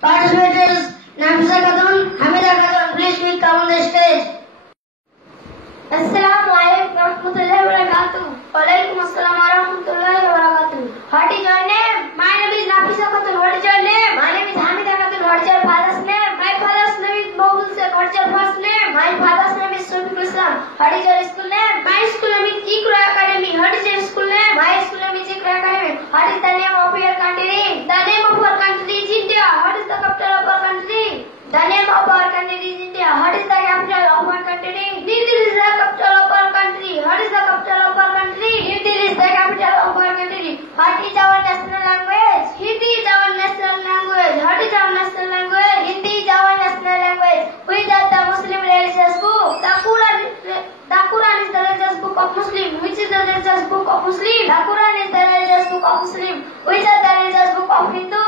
Participators Nafisa Khatun, Hamida Khatun, please will come on the stage. Assalamu alaikum warahmatullahi wabarakatuh. Walaikum assalam warahmatullahi wabarakatuh. What is your name? My name is Nafisa Khatun. What is your name? My name is Hamida Khatun. What is your father's name? My father's name is Mohbul Sheikh. What is your first name? My father's name is Sufiqul Islam. What is your school name? My school name is Iqra Academy. What is your school name? My school name is Iqra Academy. What is the name of your country? The name of our country is India. What is the capital of our country? The name of our country is India. What is the capital of our country? New Delhi is the capital of our country. What is the capital of our country? New Delhi is the capital of our country. What is our national language? Hindi is our national language. What is our national language? Hindi is our national language. Which is the Muslim religious book? The Quran is the religious book of Muslim. Which is the religious book of Muslim? The Quran is the religious book of Muslim. Which is the religious book of Hindu?